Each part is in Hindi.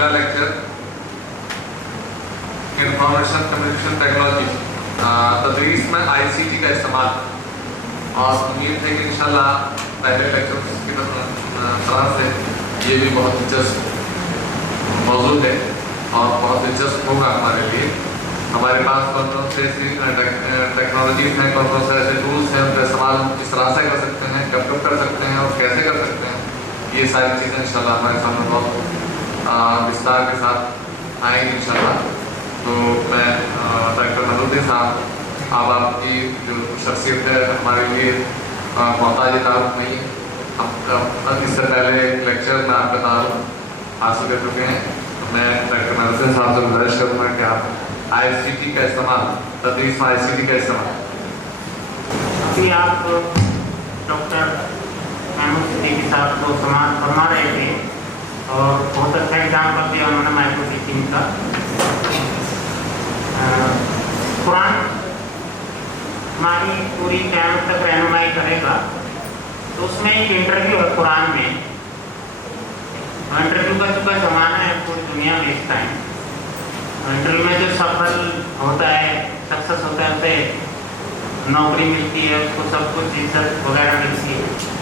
पहला लेक्चर इंफॉर्मेशन कम्युनिकेशन टेक्नोलॉजी तदरीस में आईसीटी का इस्तेमाल, और उम्मीद है कि इंशाल्लाह पहले लेक्चर की तरह से ये भी बहुत दिलचस्प मौजूद है और बहुत दिलचस्प होगा हमारे लिए। हमारे पास कौन कौन से ऐसी टेक्नोलॉजीज हैं, कौन कौन से ऐसे टूल्स हैं, उनका इस्तेमाल किस तरह से कर सकते हैं, कब कब कर सकते हैं और कैसे कर सकते हैं, ये सारी चीज़ें इंशाल्लाह हमारे सामने बहुत विस्तार के साथ आएंगे इंशाल्लाह। तो मैं डॉक्टर नजरुद्दीन साहब, अब आपकी जो शख्सियत है हमारे लिए मोहताज तारुफ नहीं, हम इससे पहले लेक्चर में आपका तारुफ हासिल कर चुके हैं। तो मैं डॉक्टर नजरुद्दीन साहब से गुजारिश करूँगा कि आप आईसीटी का इस्तेमाल, तदरीस में आईसीटी का इस्तेमाल। अभी आप डॉक्टर महमूद सिद्दीकी साहब को समाज फरमा रहे थे और बहुत अच्छा एग्जाम्पल दिया उन्होंने माइक्रो टीचिंग का। कुरान हमारी पूरी क़यामत तक रहनुमाई करेगा। तो उसमें एक इंटरव्यू है कुरान में, इंटरव्यू का चुका ज़माना है पूरी दुनिया में इस टाइम। इंटरव्यू में जो सफल होता है, सक्सेस होता है, उसे नौकरी मिलती है, उसको सब कुछ इज्जत वगैरह मिलती है।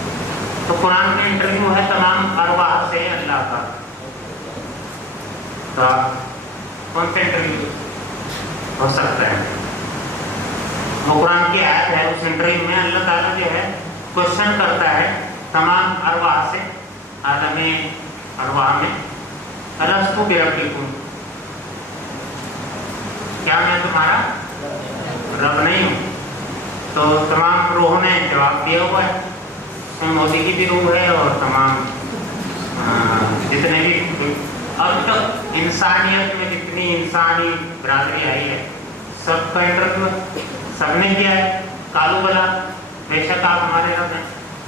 तो कुरान में इंटरव्यू है तमाम अरवाह से अल्लाह का। तो कौन सा इंटरव्यू हो सकता है? वो कुरान की आयत है, उस इंटरव्यू में अल्लाह ताला जो है क्वेश्चन करता है तमाम अरवाह से, आलमे अरवाह में, अलस्तु बिरब्बिकुम, क्या मैं तुम्हारा रब नहीं हूँ? तो तमाम रूह ने जवाब दिया हुआ है। उसमें मोदी की भी रूह है और तमाम जितने भी अब तक इंसानियत में जितनी इंसानी बिरादरी आई है सबका इंटरव्यू सबने किया है। कालू बला, बेशक आप हमारे रब हैं,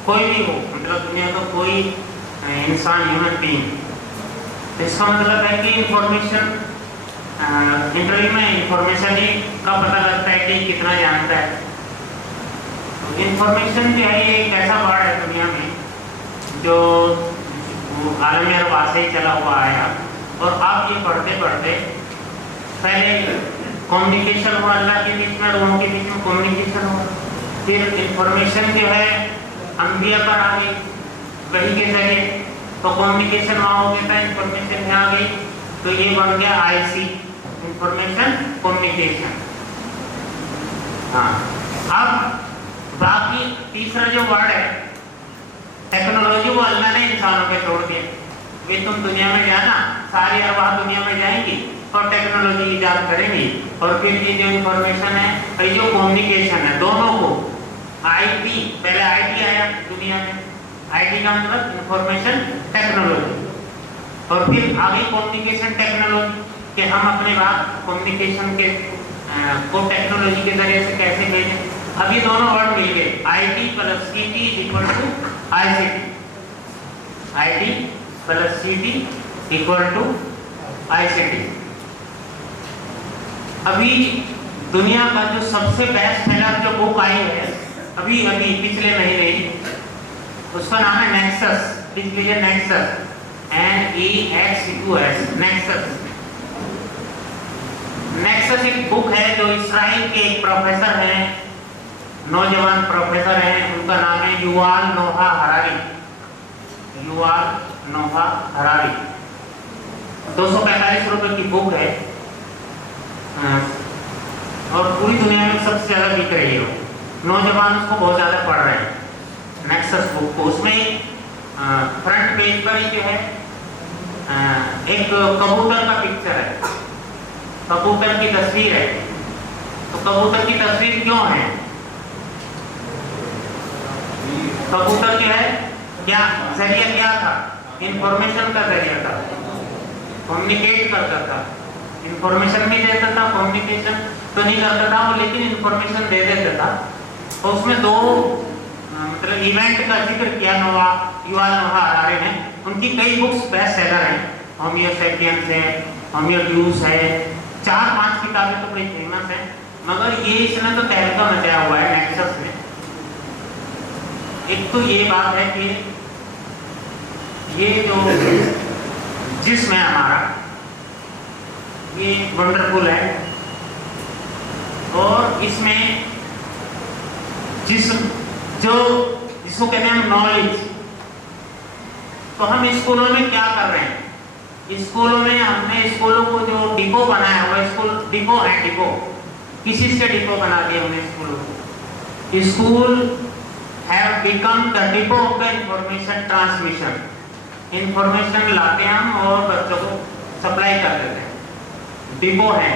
कोई भी हो, मतलब दुनिया का कोई इंसान, ह्यूमन बीइंग। तो इसका मतलब है कि इंफॉर्मेशन, इंटरव्यू में इंफॉर्मेशन ही का पता लगता है कि कितना जानता है। इंफॉर्मेशन जो है ये एक ऐसा वर्ड है दुनिया में जो आलमी अरबा से ही चला हुआ आया। और आप ये पढ़ते पढ़ते पहले कम्युनिकेशन हुआ अल्लाह के बीच में, रूहों के बीच में कम्युनिकेशन हुआ, फिर इंफॉर्मेशन जो है अंबिया पर आ गई वही के जरिए, तो कम्युनिकेशन वहाँ हो गया था, इंफॉर्मेशन में आ गई, तो ये बन गया आईसी, इंफॉर्मेशन कम्युनिकेशन। हाँ, अब बाकी तीसरा जो वर्ड है टेक्नोलॉजी, वो अल्लाह ने इंसानों पे छोड़ दिया। वे तुम दुनिया में जाना, सारी अरवाह दुनिया में जाएंगी और टेक्नोलॉजी ईजाद करेंगी, और फिर ये जो इंफॉर्मेशन है, जो कम्युनिकेशन है, दोनों को आईटी, पहले आईटी आया दुनिया में, आईटी का मतलब इंफॉर्मेशन टेक्नोलॉजी, और फिर आगे कम्युनिकेशन टेक्नोलॉजी कि हम अपने बात कम्युनिकेशन के को टेक्नोलॉजी के जरिए से कैसे भेजें। अब ये दोनों वर्ड मिल गए, IT plus CT equal to ICT, IT plus CT equal to ICT. अभी दुनिया का जो सबसे बेस्ट सेलर जो बुक आई है अभी पिछले महीने, उसका नाम है नेक्सस, लिख नेक्सस, NEXUS, नेक्सस। नेक्सस एक बुक है जो इसराइल के एक प्रोफेसर हैं, नौजवान प्रोफेसर हैं, उनका नाम है युवाल नोहा हरारी, युवाल नोहा हरारी। 245 रुपए की बुक है और पूरी दुनिया में सबसे ज्यादा बिक रही है। नौजवान उसको बहुत ज्यादा पढ़ रहे हैं नेक्सस बुक को। उसमें फ्रंट पेज पर ही जो है एक कबूतर का पिक्चर है, कबूतर की तस्वीर है। तो कबूतर की तस्वीर क्यों है? कबूतर क्या है, क्या जरिया क्या था? इंफॉर्मेशन का जरिया था, कम्युनिकेट करता था, इंफॉर्मेशन भी देता था, कम्युनिकेशन तो नहीं करता था वो, लेकिन इंफॉर्मेशन दे देता था। तो उसमें दो मतलब इवेंट का जिक्र किया युवाल नोहा हरारी ने। उनकी कई बुक्स बेस्ट सेलर हैं, होमियो सेपियंस है, होमियो ड्यूस है, 4-5 किताबें तो बड़ी फेमस है, मगर ये इसने तो तहलका मचाया हुआ है नेक्सस में। एक तो ये बात है कि ये जो जिस्म है हमारा, ये वंडरफुल है। और इसमें जिसको कहते हैं हम नॉलेज, तो हम स्कूलों में क्या कर रहे हैं? स्कूलों में हमने स्कूलों को जो डिपो बनाया हुआ, स्कूल डिपो है, डिपो किसी से डिपो बना दिया हमने स्कूलों को। School have become the depot of the information transmission. Information लाते हैं हम और बच्चों को सप्लाई कर देते हैं, डिपो है।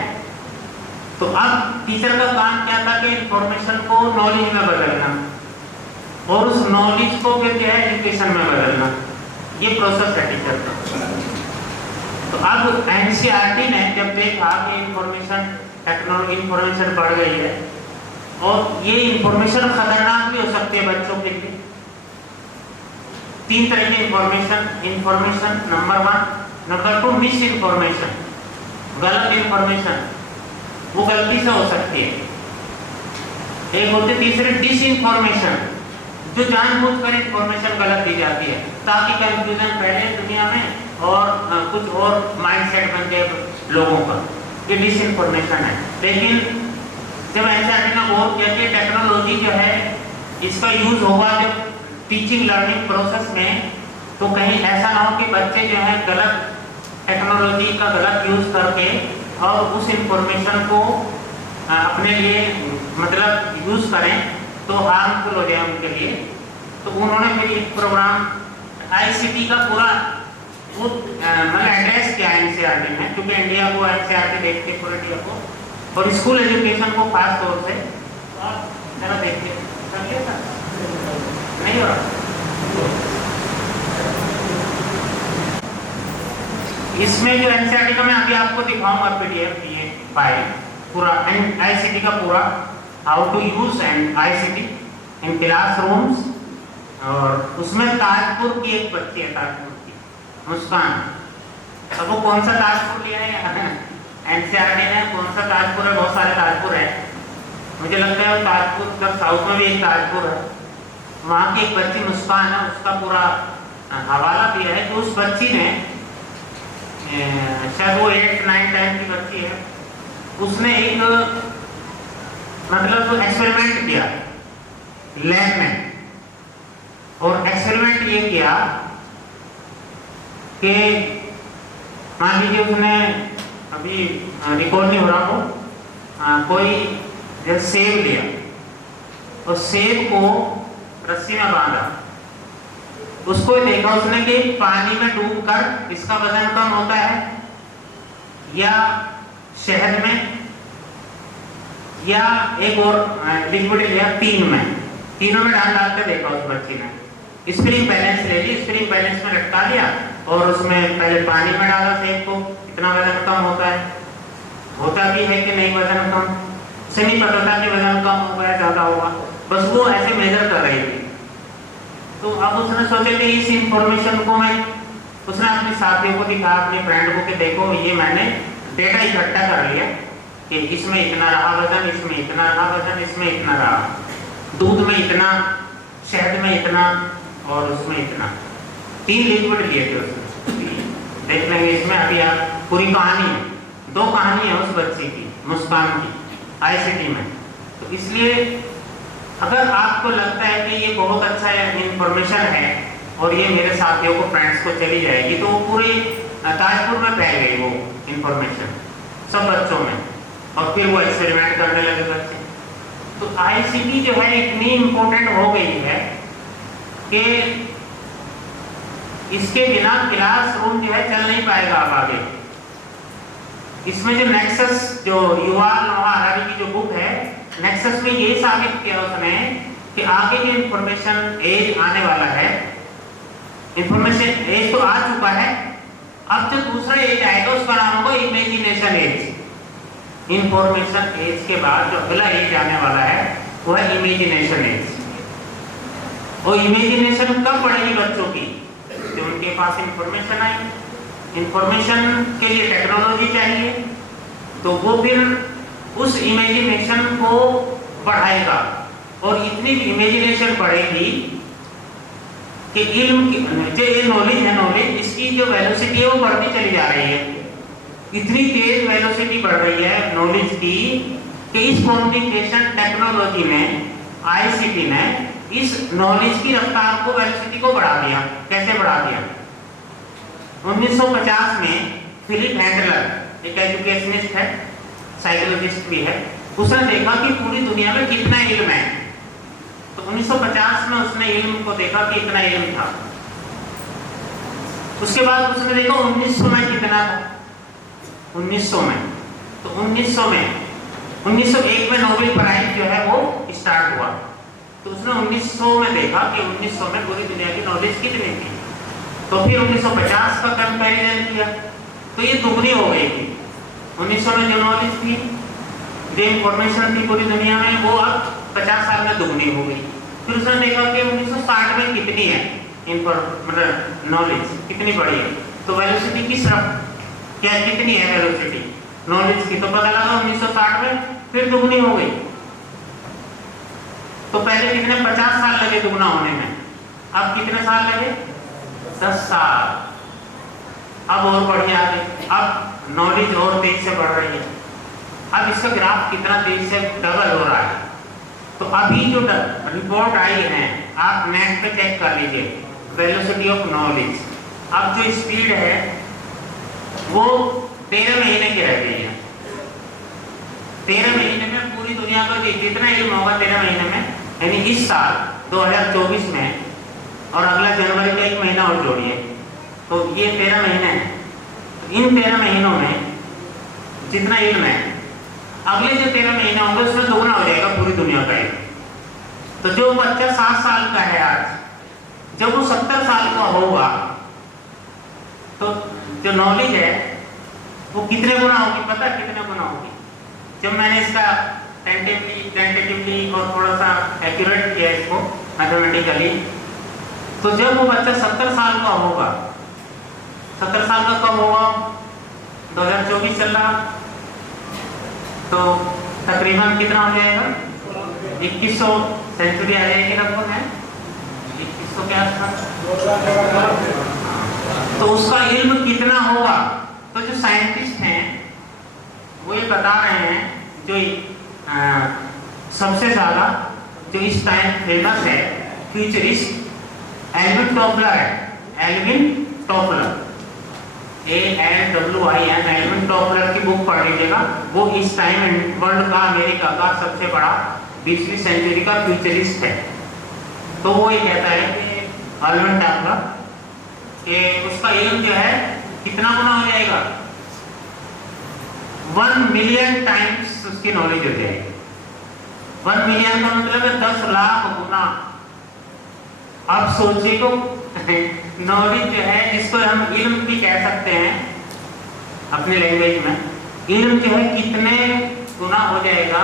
तो अब टीचर का काम क्या था कि इंफॉर्मेशन को नॉलेज में बदलना और उस नॉलेज को फिर क्या है एजुकेशन में बदलना, ये प्रोसेस है टीचर का। तो अब एनसीईआरटी ने जब देखा कि इंफॉर्मेशन टेक्नोलॉजी, इंफॉर्मेशन बढ़ गई है और ये इंफॉर्मेशन खतरनाक भी हो सकती है बच्चों के लिए। 3 तरह की information number 1, number 2 miss information, गलत इंफॉर्मेशन, वो गलती से हो सकती है। एक होती है तीसरी डिस इंफॉर्मेशन, जो जानबूझकर इंफॉर्मेशन गलत दी जाती है ताकि कंफ्यूजन फैले दुनिया में और कुछ और माइंडसेट बन जाए लोगों का, ये डिस इंफॉर्मेशन है। लेकिन जब एनसीईआरटी ने गौर किया कि टेक्नोलॉजी जो है इसका यूज होगा जब टीचिंग लर्निंग प्रोसेस में, तो कहीं ऐसा ना हो कि बच्चे जो है गलत टेक्नोलॉजी का गलत यूज करके और उस इंफॉर्मेशन को अपने लिए मतलब यूज करें तो हार्मफुल हो जाए उनके लिए। तो उन्होंने फिर एक प्रोग्राम आईसीटी का पूरा वो मतलब एड्रेस किया एनसीईआरटी में, क्योंकि इंडिया को एनसीईआरटी देखते पूरे इंडिया को और स्कूल एजुकेशन को खास तौर से। आप जरा देखिए, नहीं हो रहा? इसमें जो एनसीईआरटी का मैं अभी आपको दिखाऊंगा पीडीएफ, ये फाइल पूरा आईसीटी का पूरा, how to use and ICT in classrooms. और उसमें ताजपुर की एक बच्ची है, ताजपुर की मुस्कान। अब वो कौन सा ताजपुर लिया है एनसीईआरटी ने, कौन सा ताजपुर है? बहुत सारे ताजपुर है, मुझे लगता है वो ताजपुर का साउथ में भी एक ताजपुर है। वहाँ की एक बच्ची मुस्कान है, उसका पूरा हवाला दिया है। तो उस बच्ची ने शायद वो 8-9 टाइम की बच्ची है, उसने एक मतलब एक्सपेरिमेंट किया लैब में। और एक्सपेरिमेंट ये किया कि मान लीजिए उसने, अभी रिकॉर्ड नहीं हो रहा हो, कोई सेब लिया और सेब को रस्सी में बांधा, उसको देखा उसने कि पानी में डूबकर इसका वजन कम होता है या शहद में, या एक और लिक्विड लिया, तीनों में डाल के देखा उस बच्ची ने। स्प्रिंग बैलेंस ले ली, स्प्रिंग बैलेंस में लटका लिया और उसमें पहले पानी में डाला सेब को, इतना वजन कम होता है, होता भी है कि नहीं वजन कम, उसे नहीं पता था कि वजन कम होगा या ज्यादा होगा, बस वो ऐसे मेजर कर रही थी। तो अब उसने सोचा कि इस इंफॉर्मेशन को उसने अपने साथियों को दिखाया, अपने फ्रेंड को कि देखो ये मैंने डेटा इकट्ठा कर लिया कि इसमें इतना रहा वजन, इसमें इतना रहा वजन, इसमें इतना रहा, दूध में इतना, शहद में इतना और उसमें इतना। 3 लिक्विड लिए थे उसने, देख लेंगे इसमें अभी आप पूरी कहानी है, 2 कहानी है उस बच्ची की, मुस्कान की, आईसीटी में। तो इसलिए अगर आपको लगता है कि ये बहुत अच्छा इंफॉर्मेशन है और ये मेरे साथियों को, फ्रेंड्स को चली जाएगी, तो पूरे ताजपुर में फैल गई वो इंफॉर्मेशन सब बच्चों में, और फिर वो एक्सपेरिमेंट करने लगे बच्चे। तो आईसीटी जो है इतनी इम्पोर्टेंट हो गई है कि इसके बिना क्लासरूम जो है चल नहीं पाएगा अब आगे। इसमें जो नेक्सस, जो युval नोआ हरारी की जो बुक है नेक्सस में ये साबित किया उसने कि आगे जो इंफॉर्मेशन एज आने वाला है, इंफॉर्मेशन एज तो आ चुका है, अब जो दूसरा एज आएगा उसका नाम होगा इमेजिनेशन एज। इंफॉर्मेशन एज के बाद जो अगला एज आने वाला है वो है इमेजिनेशन एज। और इमेजिनेशन कब बढ़ेगी बच्चों की? जब उनके पास इंफॉर्मेशन आई, इंफॉर्मेशन के लिए टेक्नोलॉजी चाहिए, तो वो फिर उस इमेजिनेशन को बढ़ाएगा और इतनी इमेजिनेशन बढ़ेगी कि इल्म की जो ये नॉलेज है, नॉलेज इसकी जो वेलोसिटी है वो बढ़ती चली जा रही है। इतनी तेज वेलोसिटी बढ़ रही है नॉलेज की कि इस कम्युनिकेशन टेक्नोलॉजी में आईसीटी ने इस नॉलेज की रफ्तार को, वेलोसिटी को बढ़ा दिया। कैसे बढ़ा दिया? 1950 में फिलिप हैंडलर, एक एजुकेशनिस्ट है, साइकोलॉजिस्ट भी है, उसने देखा कि पूरी दुनिया में कितना इल्म है। तो 1950 में उसने इल्म को देखा कि इतना इल्म था। उसके बाद उसने देखा 1900 में कितना था, 1900 में। तो 1900 में 1901 में नोबेल प्राइज जो है वो स्टार्ट हुआ। तो उसने 1900 में देखा कि 1900 में पूरी दुनिया की नॉलेज कितनी थी। तो फिर 1950 का कंपैरिजन किया तो ये दुगनी हो गई थी। 1900 में जो नॉलेज थी, जो इंफॉर्मेशन थी पूरी दुनिया में, वो अब 50 साल में दुगनी हो गई। फिर उसने देखा कि 1960 में कितनी है मतलब नॉलेज कितनी बड़ी है। तो वेलोसिटी किस क्या कितनी है वेलोसिटी नॉलेज की, तो पता लगा 1960 में फिर दुगनी हो गई। तो पहले कितने 50 साल लगे दुगना होने में, अब कितने साल लगे? 10 साल। अब और बढ़िया है, अब नॉलेज और तेज से बढ़ रही है। अब इसका ग्राफ कितना तेज से डबल हो रहा है। तो अभी जो रिपोर्ट आई है, आप नेट पे चेक कर लीजिए, वेलोसिटी ऑफ नॉलेज। अब जो स्पीड है वो 13 महीने की रह गई है। 13 महीने में पूरी दुनिया का जितना इल्म होगा 13 महीने में, यानी इस साल 2024 में, और अगला जनवरी का 1 महीना और जोड़िए, तो ये 13 महीने हैं। तो इन 13 महीनों में जितना इल्म है, अगले जो 13 महीने होंगे उसमें दोगुना हो जाएगा पूरी दुनिया का इल्म। तो जो बच्चा 7 साल का है आज, जब वो 70 साल का होगा तो जो नॉलेज है वो कितने गुना होगी? पता कितने गुना होगी? जब मैंने इसका टेंटेटिवली और थोड़ा सा एक्यूरेट किया इसको मैथमेटिकली, तो जब वो बच्चा 70 साल का होगा, 70 साल का कब होगा? 2024 चल रहा, तो तकरीबन कितना हो जाएगा? 2100 सेंचुरी आ जाएगी लगभग, है 2100 के आसपास। तो उसका इल्म कितना होगा? तो जो साइंटिस्ट हैं वो ये बता रहे हैं, जो सबसे ज्यादा जो इस टाइम फेमस है फ्यूचरिस्ट एल्विन टॉपलर है। एल्विन टॉपलर, ALWIN, एल्विन टॉपलर की बुक पढ़ लीजिएगा। वो इस टाइम वर्ल्ड का, अमेरिका का सबसे बड़ा 20वीं सेंचुरी का फ्यूचरिस्ट है। तो वो ये कहता है कि एल्विन टॉपलर कि उसका इल्म जो है कितना गुना हो जाएगा? 1 मिलियन टाइम्स उसकी नॉलेज हो जाएगी। 1 मिलियन का मतलब है 10 लाख गुना। आप सोचिए को नॉलेज जो है, जिसको हम इल्म भी कह सकते हैं अपने लैंग्वेज में, इल्म जो है कितने गुना हो जाएगा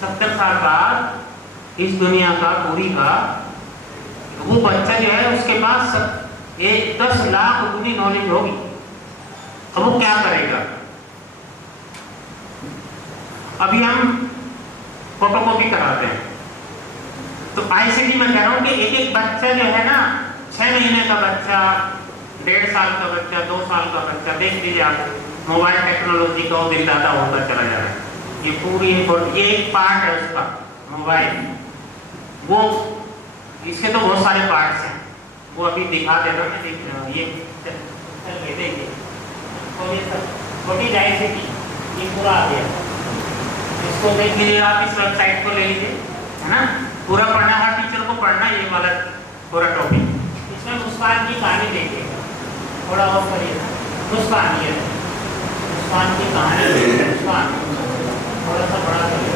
70 साल बाद इस दुनिया का, पूरी का। वो बच्चा जो है उसके पास 10 लाख गुनी नॉलेज होगी। अब वो क्या करेगा? अभी हम फोटोकॉपी कराते हैं, तो आईसीटी में कह रहा हूं कि एक बच्चा जो है ना, 6 महीने का बच्चा, 1.5 साल का बच्चा, 2 साल का बच्चा, देख लीजिए आप, मोबाइल टेक्नोलॉजी का वो दिन ज्यादा होता चला जा रहा है। ये पूरी ये एक पार्ट है उसका मोबाइल, वो इसके तो बहुत सारे पार्ट्स हैं, वो अभी दिखा देता हूं मैं। ये देखिए, तो ये सब छोटी आईसीटी ये पूरा आ गया। इसको देख लीजिए आप, इस वेबसाइट को ले लीजिए, है ना, पूरा पढ़ना, हर टीचर को पढ़ना ये वाला पूरा टॉपिक। इसमें मुस्कान की कहानी देखिए, थोड़ा और करिए, मुस्कान ये मुस्कान की कहानी, मुस्कान थोड़ा सा बड़ा करिए,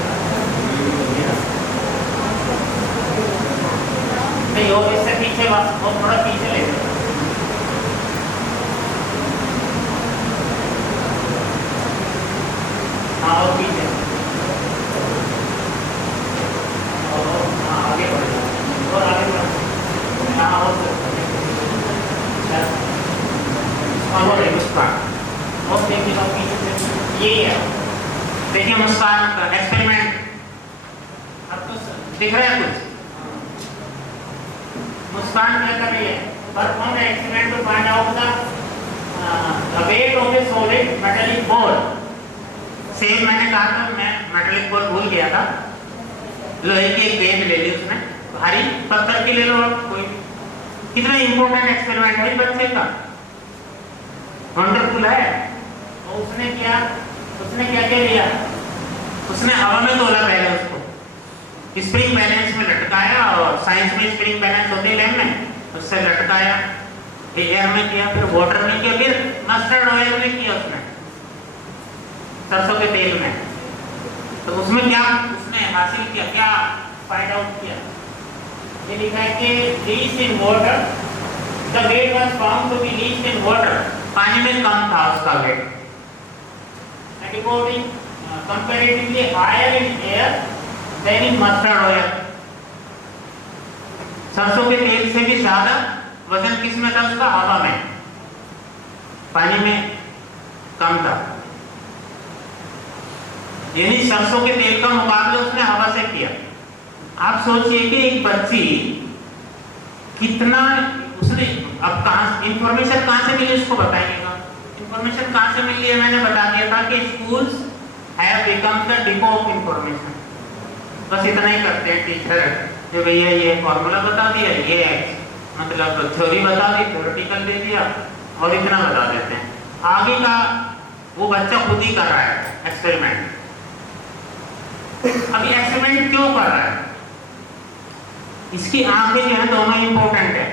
नहीं और इससे पीछे बस, और थोड़ा पीछे ले लीजिए। हाँ और पीछे, आगे बढ़े और आगे बढ़े, यहाँ और मुस्कान, और देखिए पीछे ये है, देखिए मुस्कान का एक्सपेरिमेंट आपको दिख रहा है कुछ? मुस्कान क्या कर रही है? Perform experiment to find out the the weight of a solid metallic ball, same मैंने कहा था, मैं मेटालिक बॉल भूल गया था, लोहे की एक गेंद ले ली उसने, भारी पत्थर की ले लो आप कोई, कितना इंपॉर्टेंट एक्सपेरिमेंट है बच्चे का, वंडरफुल है। तो उसने क्या क्या लिया, उसने हवा में तोला पहले उसको, स्प्रिंग बैलेंस में लटकाया, और साइंस में स्प्रिंग बैलेंस होते लैब में, उससे लटकाया, एयर में किया, फिर वाटर में किया, फिर मस्टर्ड ऑयल में किया उसने, सरसों के तेल में। तो उसमें क्या उसने हासिल किया, क्या फाइंड आउट किया, ये लिखा है कि least in water, the weight was found to be least in water, पानी में कम था उसका weight, and according comparatively higher in air than in mustard oil, सरसों के तेल से भी ज्यादा वजन किस में था उसका, हवा में, पानी में कम था। यानी सरसों के तेल का मुकाबला उसने हवा से किया। आप सोचिए कि एक बच्ची कितना उसने, अब कहां इंफॉर्मेशन कहां से मिली उसको बताइएगा, इंफॉर्मेशन कहां से मिली है, मैंने बता दिया था कि schools have become the depot of information, बस इतना ही करते हैं टीचर, जो भैया ये फॉर्मूला बता दिया, ये मतलब थ्योरी बता दी, थ्योरेटिकल दे दिया, और इतना बता देते हैं, आगे का वो बच्चा खुद ही कर रहा है एक्सपेरिमेंट। अब ये एक्सपेरिमेंट क्यों कर रहा है, इसकी आंखें जो है दोनों इंपॉर्टेंट है,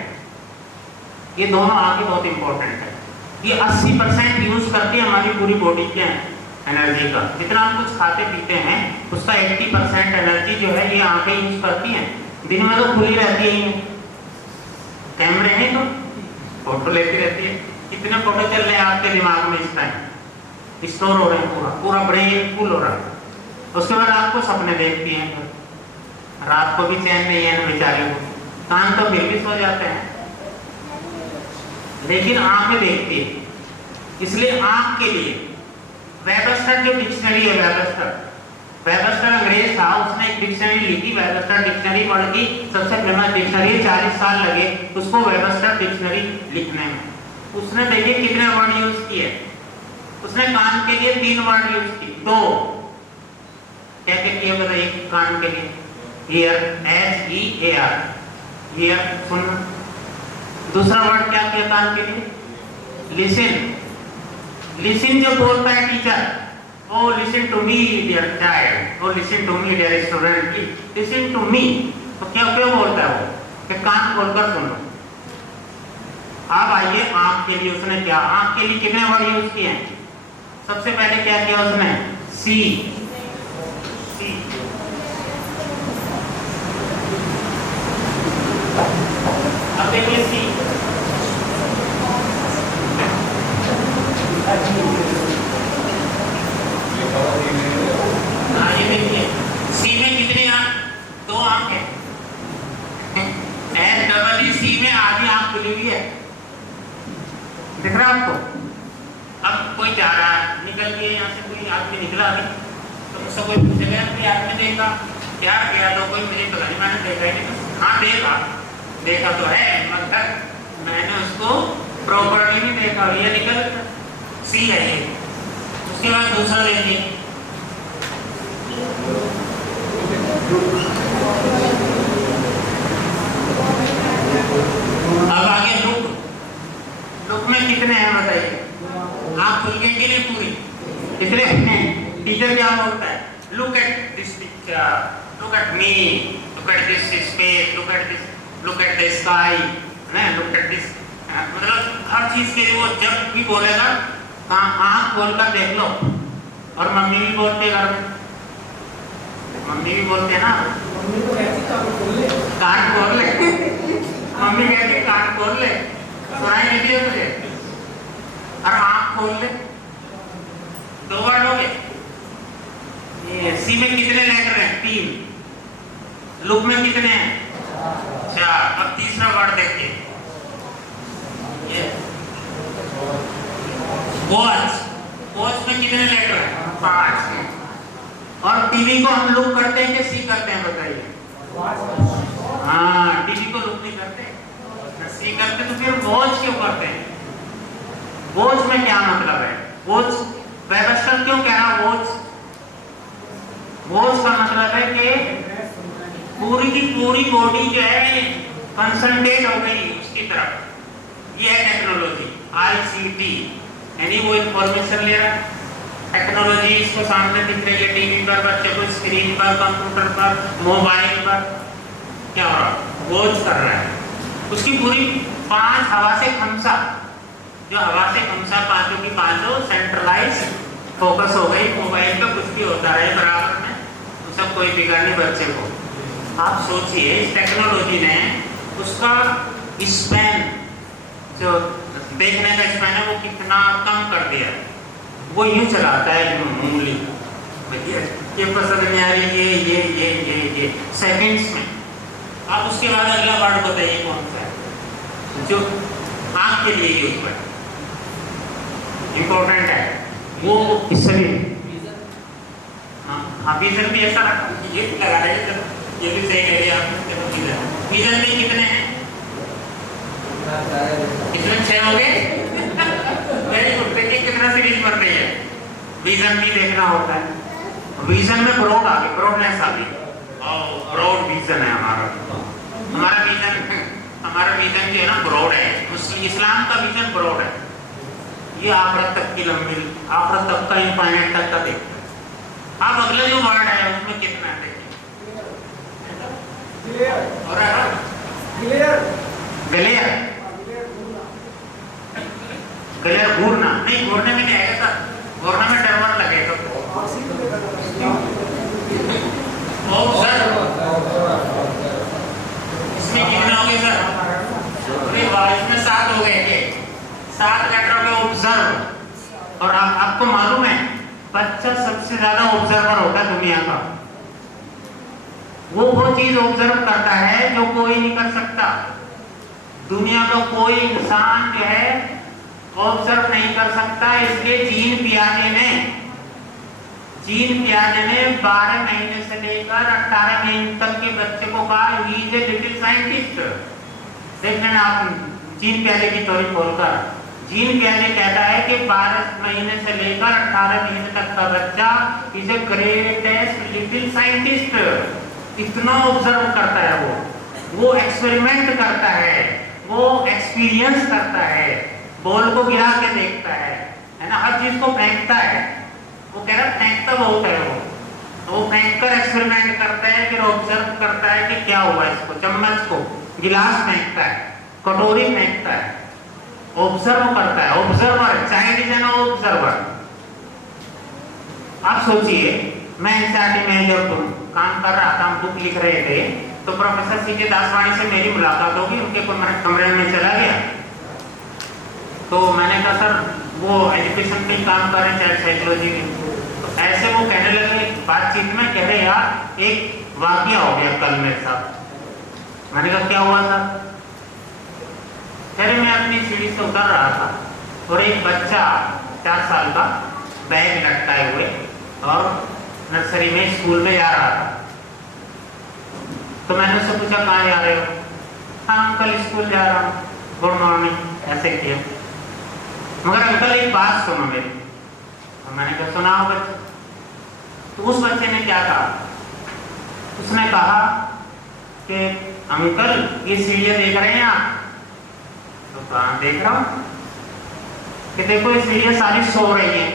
ये दोनों आंखें बहुत इंपॉर्टेंट है, ये 80% यूज करती है हमारी पूरी बॉडी के एनर्जी का, जितना हम कुछ खाते पीते हैं उसका 80% एनर्जी जो है ये आंखें यूज करती हैं। दिन में तो खुली रहती है, कैमरे हैं तो फोटो लेती रहती है, कितने फोटो चल रहे हैं आपके दिमाग में इस टाइम, स्टोर हो रहे हैं, पूरा ब्रेन फुल हो रहा है। उसके बाद आपको सपने देखती हैं, रात को भी चैन नहीं है बेचारे को, कान तो फिर भी सो जाते हैं, लेकिन आंखें देखती है। इसलिए आंख के लिए वेबस्टर जो डिक्शनरी है, वेबस्टर अंग्रेज था, उसने एक डिक्शनरी लिखी, वेबस्टर डिक्शनरी वर्ल्ड की सबसे फेमस डिक्शनरी, 40 साल लगे उसको वेबस्टर डिक्शनरी लिखने में। उसने देखिए कितने वर्ड यूज किए, उसने कान के लिए 3 वर्ड यूज किए, 2 क्या क्या किया बताइए कान के लिए, ईयर, HEAR, ईयर सुनना। दूसरा वर्ड क्या किया कान के लिए, लिसन, लिसन जो बोलता है teacher, O listen to me dear child, O listen to me dear student, listen to me, तो क्या क्या बोलता है वो, कि कान खोलकर सुन लो। अब आइए आंख के लिए उसने क्या, आंख के लिए कितने वर्ड यूज किए हैं, सबसे पहले क्या किया उसने, सी, अब देखिए सी, हाँ ये देखिए सी में कितनी आंख, 2 आंख है, SEE में आधी आंख खुली हुई है, दिख रहा है आपको। अब कोई जा रहा है, निकल के यहाँ से कोई आदमी निकला अभी, तो मुझसे कोई पूछेगा कोई आदमी देखा क्या गया, तो कोई मुझे पता नहीं, मैंने देखा ही नहीं, हाँ देखा तो है, मतलब मैंने उसको प्रॉपर्ली नहीं देखा, ये निकल सी है ये। उसके बाद दूसरा देखिए, अब आगे लुक में कितने हैं बताइए, आप खुल गए कि नहीं पूरी, कितने हैं, टीचर क्या बोलता है, look at this picture, look at me, look at this space, look at the sky, look at this, मतलब हर चीज के लिए वो जब भी बोलेगा आंख खोलकर देख लो। और मम्मी भी बोलते घर में, मम्मी भी बोलते ना, कान खोल ले, मम्मी कहती कान खोल ले, सुनाई नहीं दिया तुझे, और आंख खोल ले, 2 वर्ड हो गए। ये सी में कितने लेटर हैं, 3, लुक में कितने हैं, 4। अब तीसरा वर्ड देखिए, ये वॉच में कितने लेटर हैं, 5। और टीवी को हम लुक करते हैं कि सी करते हैं बताइए, हाँ टीवी को लुक नहीं करते, सी करते तो फिर वॉच क्यों करते हैं, वॉच में क्या मतलब है? वॉच वेबस्टर क्यों कह रहा वॉच? वॉच का मतलब है कि पूरी की पूरी बॉडी जो है कंसंट्रेट हो गई उसकी तरफ। ये है टेक्नोलॉजी, ICT, यानी वो इंफॉर्मेशन ले रहा है। टेक्नोलॉजी इसको सामने दिख रही है टीवी पर, बच्चे को स्क्रीन पर, कंप्यूटर पर, मोबाइल पर, क्या हो रहा है? वॉच कर रहा है। उसकी पूरी 5 हवा से खमसा, जो हवा से खमसा पांचों की पांचों सेंट्रलाइज फोकस हो गई। मोबाइल पे कुछ भी होता रहे बराबर में, तो सब कोई बिगाड़ नहीं बच्चे को। आप सोचिए इस टेक्नोलॉजी ने उसका स्पैन, जो देखने का स्पैन है, वो कितना कम कर दिया। वो यूं चलाता है उंगली, ये पसंद नहीं आ रही, ये सेकंड्स में। आप उसके बाद अगला वर्ड बताइए कौन सा है जो आंख के लिए यूज हुआ है, इंपॉर्टेंट है वो। इसलिए हाँ विजन भी ऐसा रखा, ये लगा रहे हैं, ये भी सही कह रहे हैं आप। विजन में कितने हैं? कितने 6 हो गए? Very good. देखिए कितना सीरीज बन रही है। विजन भी देखना होता है। विजन में ब्रॉड आ गई, ब्रॉडनेस आ गई। ब्रॉड विजन है हमारा। हमारा विजन जो है ना ब्रॉड है। इस्लाम का विजन ब्रॉड है। ये आखिरत तक की लंबी, आखिरत तक का, इनफाइनाइट तक का देखता है। आप अगला जो वर्ड है उसमें कितना है देखिए। और ग्लेयर घूरना नहीं, घूरने में नहीं आएगा सर, घूरने में टर्मन लगेगा। इसमें कितना हो गया सर? अरे वाह, इसमें 7 हो गए। 7 लेटर हो गए ऑब्जर्व। और आपको मालूम है बच्चा सबसे ज्यादा ऑब्जर्वर होता है दुनिया का। वो चीज ऑब्जर्व करता है जो कोई नहीं कर सकता। दुनिया का कोई इंसान जो है ऑब्जर्व नहीं कर सकता। इसलिए जीन पियाजे ने 12 महीने से लेकर 18 महीने तक के बच्चे को कहा he is a little scientist. देख लेना आप जीन पियाजे की स्टोरी खोलकर। जीन पियाजे कहता है कि 12 महीने से लेकर 18 महीने तक का बच्चा is a greatest little scientist. इतना ऑब्जर्व करता है वो एक्सपेरिमेंट करता है, वो एक्सपीरियंस करता है, बॉल को गिरा के देखता है ना, हर चीज को फेंकता है। वो कह रहा फेंकता बहुत है वो फेंक कर एक्सपेरिमेंट करता है, फिर ऑब्जर्व करता है कि क्या हुआ इसको, चम्मच को, गिलास फेंकता है, कटोरी फेंकता है, ऑब्जर्व करता है। Observer, child is an observer. आप सोचिए मैं एनसीईआरटी में जब काम कर रहा था, हम बुक लिख रहे थे, तो प्रोफेसर सीके दासवानी से मेरी मुलाकात होगी। उनके कमरे में चला गया तो मैंने कहा सर वो एजुकेशन में काम कर रहे हैं, चाइल्ड साइकोलॉजी में। तो ऐसे वो कहने लगे बातचीत में, कह रहे यार एक वाकया हो गया कल मेरे साथ। मैंने कहा क्या हुआ था? कह रहे मैं अपनी सीढ़ी से उतर रहा था और एक बच्चा 4 साल का बैग लटकाए हुए और नर्सरी में स्कूल में जा रहा था। तो मैंने उससे पूछा कहाँ जा रहे हो? हाँ अंकल स्कूल जा रहा हूँ, गुड मॉर्निंग, ऐसे किया। मगर अंकल एक बात सुनो मेरी। और मैंने कहा सुनाओ बच्चे। तो उस बच्चे ने क्या कहा? उसने कहा कि अंकल ये सीढ़ियाँ देख रहे हैं आप? तो कहाँ देख रहा हूँ? कि देखो ये सीढ़ियाँ सारी सो रही हैं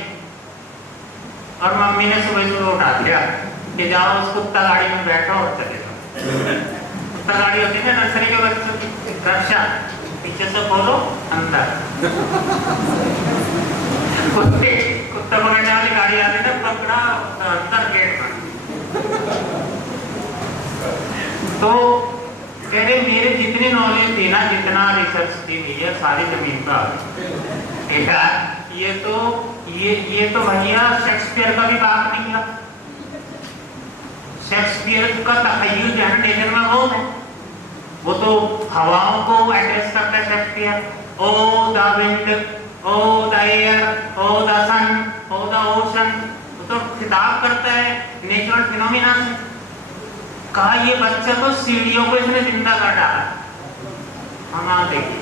और मम्मी ने सुबह उठा दिया कि जाओ उस कुत्ता गाड़ी में बैठो और चले जाओ। कुत्ता गाड़ी होती है नर्सरी के बच्चों की रक्षा, पीछे से खोलो अंदर। कुत्ता पकड़ने वाली गाड़ी आती है, पकड़ा अंदर गेट पर। तो कह रहे मेरे जितनी नॉलेज थी ना, जितना रिसर्च थी ये सारी जमीन पर आ गई। ये तो भैया शेक्सपियर का भी बात निकला। शेक्सपियर का तखय्युल जो है नेचर में बहुत है। वो तो हवाओं को एड्रेस करता है Shakespeare. O the wind, O the air, O the sun, O the ocean. वो तो खिताब करता है नेचुरल फिनोमिना से। कहा ये बच्चा तो सीढ़ियों को इसने जिंदा कर डाला। हम देखिए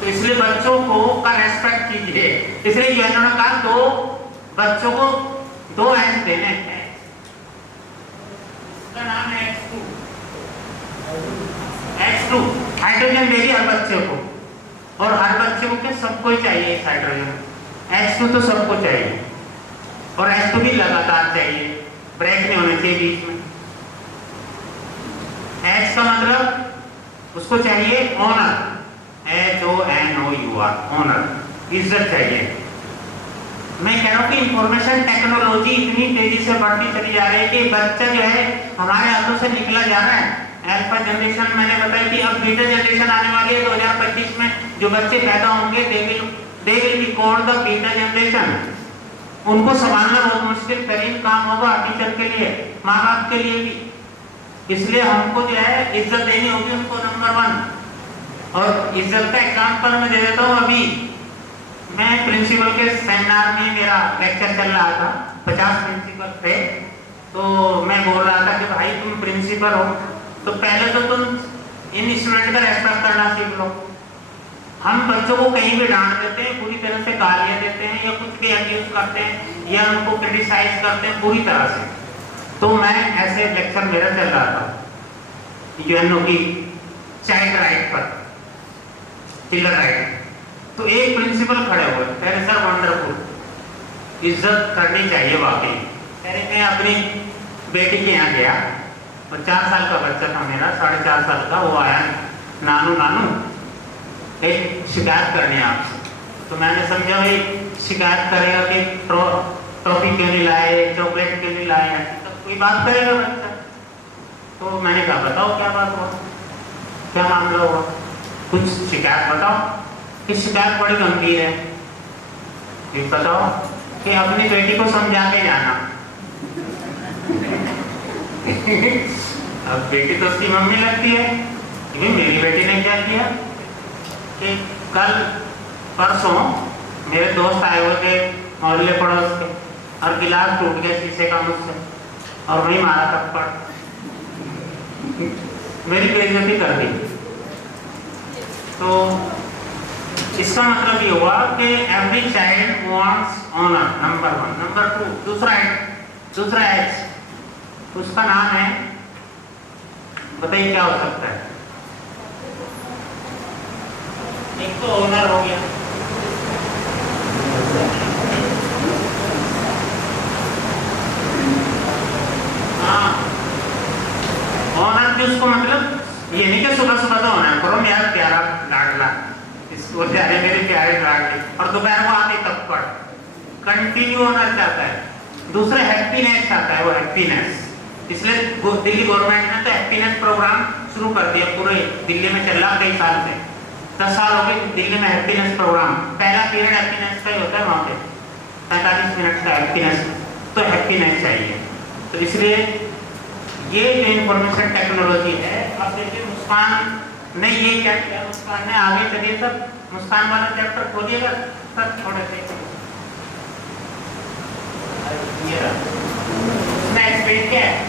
तो इसलिए बच्चों को का रेस्पेक्ट कीजिए। इसलिए यूएनओ ने कहा दो बच्चों को 2 एच देने हैं। इसका नाम है H2 हाइड्रोजन देगी हर बच्चे को, और हर बच्चे को क्या सबको ही चाहिए इस हाइड्रोजन। H2 तो सबको चाहिए, और H2 भी लगातार चाहिए, ब्रेक नहीं होने चाहिए बीच में। H का मतलब उसको चाहिए ऑनर, HONOUR, ऑनर, इज्जत चाहिए। मैं कह रहा हूँ कि इंफॉर्मेशन टेक्नोलॉजी इतनी तेजी से बढ़ती चली जा रही है कि बच्चा जो है हमारे हाथों से निकला जा रहा है। अल्फा जनरेशन मैंने बताया कि अब बीटा जनरेशन आने वाली है 2025 में। जो बच्चे पैदा होंगे they will be called the beta generation. उनको संभालना बहुत मुश्किल तरीन काम होगा टीचर के लिए, माँ बाप के लिए भी। इसलिए हमको जो है इज्जत देनी होगी उनको, नंबर 1। और इज्जत का एग्जाम्पल मैं दे देता हूँ। अभी मैं प्रिंसिपल के सेमिनार में मेरा लेक्चर चल रहा था, 50 प्रिंसिपल थे। तो मैं बोल रहा था कि भाई तुम प्रिंसिपल हो तो पहले तो तुम इन स्टूडेंट का रेस्पेक्ट करना सीख लो। हम बच्चों को कहीं भी डांट देते हैं, पूरी तरह से गालियां देते हैं, या कुछ भी अब्यूज करते हैं, या उनको क्रिटिसाइज करते हैं पूरी तरह से। तो मैं ऐसे लेक्चर मेरा चल रहा था यूएनओ की चाइल्ड राइट पर, चिल्ड्रन राइट। तो एक प्रिंसिपल खड़े हुए, कह रहे सर वंडरफुल, इज्जत करनी चाहिए वाकई। कह रहे मैं अपनी बेटी के यहाँ गया, और 4 साल का बच्चा था मेरा, 4.5 साल का। वो आया, नानू एक शिकायत करनी है आपसे। तो मैंने समझा भाई शिकायत करेगा कि टॉफी क्यों नहीं लाए, चॉकलेट क्यों नहीं लाए, तो कोई बात करेगा बच्चा। तो मैंने कहा बताओ क्या बात हुआ, क्या मामला हुआ, कुछ शिकायत बताओ। कि शिकायत बड़ी गंभीर है, ये बताओ कि अपनी बेटी को समझा के जाना। अब बेटी तो उसकी मम्मी लगती है, मेरी बेटी ने क्या किया कि कल परसों मेरे दोस्त आए हुए थे मोहल्ले पड़ोस के, और गिलास टूट गया शीशे का मुझसे, और वही मारा थप्पड़, मेरी बेइज्जती कर दी। तो इसका मतलब ये हुआ कि every child wants honour, number 1। Number 2, दूसरा H, उसका नाम है, बताइए क्या हो सकता है। एक तो ओनर हो गया, हाँ ऑनर भी उसको मतलब ये नहीं कि सुबह सुबह तो ऑनर करो मेरा प्यारा लाडला, इसको प्यारे मेरे प्यारे लाडले, और दोपहर को आते थप्पड़, कंटिन्यू ऑनर चाहता है। दूसरा हैप्पीनेस चाहता है, वो हैप्पीनेस। इसलिए दिल्ली गवर्नमेंट ने तो हैप्पीनेस प्रोग्राम शुरू कर दिया, पूरे दिल्ली में चल रहा कई साल से, 10 साल हो गए दिल्ली में हैप्पीनेस प्रोग्राम। पहला पीरियड हैप्पीनेस का ही होता है वहाँ पे, 45 मिनट का हैप्पीनेस। तो हैप्पीनेस चाहिए। तो इसलिए ये जो इंफॉर्मेशन टेक्नोलॉजी है, अब देखिए मुस्कान ने ये क्या किया, मुस्कान ने आगे चलिए सब, मुस्कान वाला चैप्टर खोलिएगा सब, थोड़े से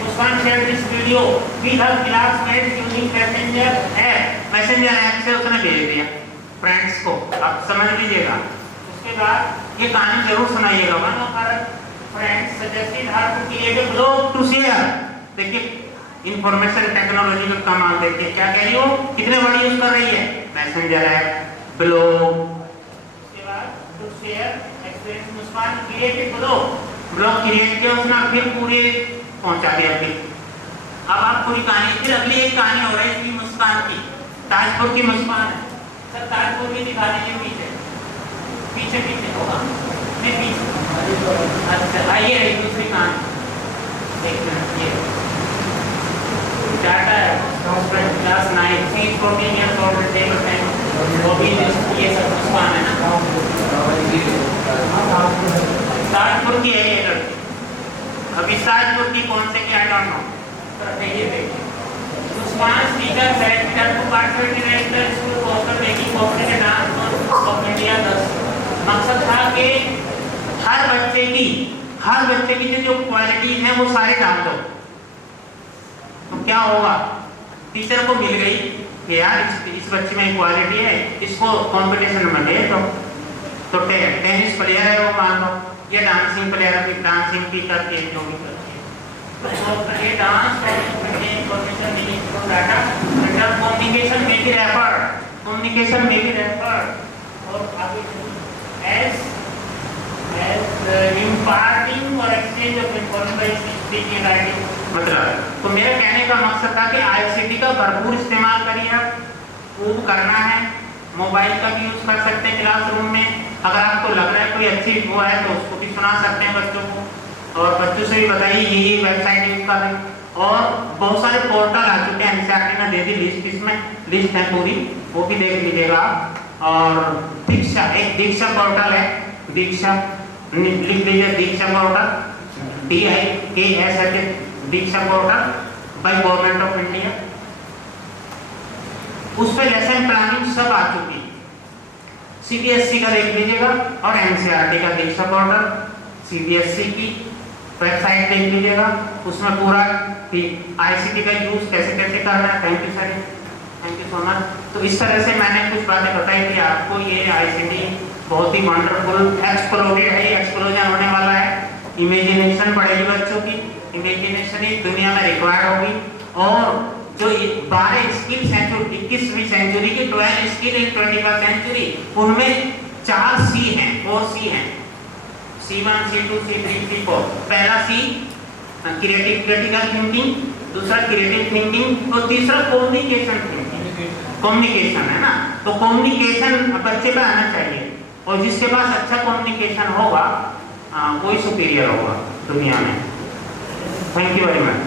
Muskan share this video with her classmate using messenger app से उसने भेज दिया फ्रेंड्स को, आप समझ लीजिएगा। उसके बाद ये कहानी जरूर सुनाइएगा। One of her friends suggested her to create a blog to share. देखिए इंफॉर्मेशन टेक्नोलॉजी का कमाल देखिए, क्या कह रही हो, कितने बड़ी यूज कर रही है, मैसेंजर ऐप, ब्लॉग, उसके बाद to share experience. Muskan create a blog create किया उसने, फिर पूरे पहुंचा दिया। फिर अब आप पूरी कहानी, फिर अगली एक कहानी हो रही है इसकी मुस्कान की, ताजपुर की मुस्कान है। सर ताजपुर भी दिखा दीजिए, पीछे होगा, नहीं पीछे, अच्छा आइए दूसरी कहानी, एक मिनट, ये डाटा है class 9 14 years old table time, वो भी ये सब मुस्कान है ना। ताजपुर की है ये लड़की, अभी ताजपुर की कौन से की आई डोंट नो। ये देखिए Muskan speaker selected to participate in the school poster making competition dance of India 10। मकसद था कि हर बच्चे की जो क्वालिटीज हैं वो सारे डाल दो। तो क्या होगा, टीचर को मिल गई कि यार इस बच्चे में इक्वालिटी है, इसको कंपटीशन में दे दो। तो टेनिस प्लेयर है वो मान लो, ये डांसिंग प्लेयर है, डांसिंग भी करती है, जो भी करती है। तो ये डांस इंफॉर्मेशन डाटा कम्युनिकेशन में भी रेफर्ड, कम्युनिकेशन में भी रेफर्ड और आगे एज इम्पार्टिंग और exchange of information by speaking writing. मतलब तो मेरा कहने का मकसद था कि आईसीटी का भरपूर इस्तेमाल करिए, आप खूब करना है। मोबाइल का भी यूज कर सकते हैं क्लासरूम में, अगर आपको लग रहा है कोई अच्छी वो है तो उसको भी सुना सकते हैं बच्चों को, और बच्चों से भी बताइए ये वेबसाइट यूज करें। और बहुत सारे पोर्टल आ चुके हैं, एनसीईआरटी ने दे दी लिस्ट, इसमें लिस्ट है पूरी, वो भी देख लीजिएगा आप। और दीक्षा, एक दीक्षा पोर्टल है, दीक्षा लिख लीजिए, Diksha portal DIKSH, Diksha portal by government of India. उस पे लेसन प्लानिंग सब आ चुकी है। CBSE का देख लीजिएगा और एनसीईआरटी का दीक्षा पोर्टल, CBSE की वेबसाइट देख लीजिएगा, उसमें पूरा आईसीटी का यूज कैसे कैसे करना है। Thank you sir, thank you so much. तो इस तरह से मैंने कुछ बातें बताई थी आपको। ये आईसीटी बहुत ही वंडरफुल एक्सप्लोडेड है, एक्सप्लोजन होने वाला है। इमेजिनेशन बढ़ेगी बच्चों की, इमेजिनेशन ही दुनिया में रिक्वायर्ड होगी। और जो 12 स्किल्स हैं जो 21वीं सेंचुरी की 12 स्किल इन 21st सेंचुरी, उनमें 4 सी हैं, 4 सी हैं, C1 C2 C3 C4। पहला C क्रिटिकल थिंकिंग, दूसरा क्रिएटिव थिंकिंग और तीसरा कम्युनिकेशन थिंकिंग। कम्युनिकेशन है ना, तो कम्युनिकेशन बच्चे पे आना चाहिए, और जिसके पास अच्छा कम्युनिकेशन होगा वही सुपीरियर होगा दुनिया में। Thank you very much.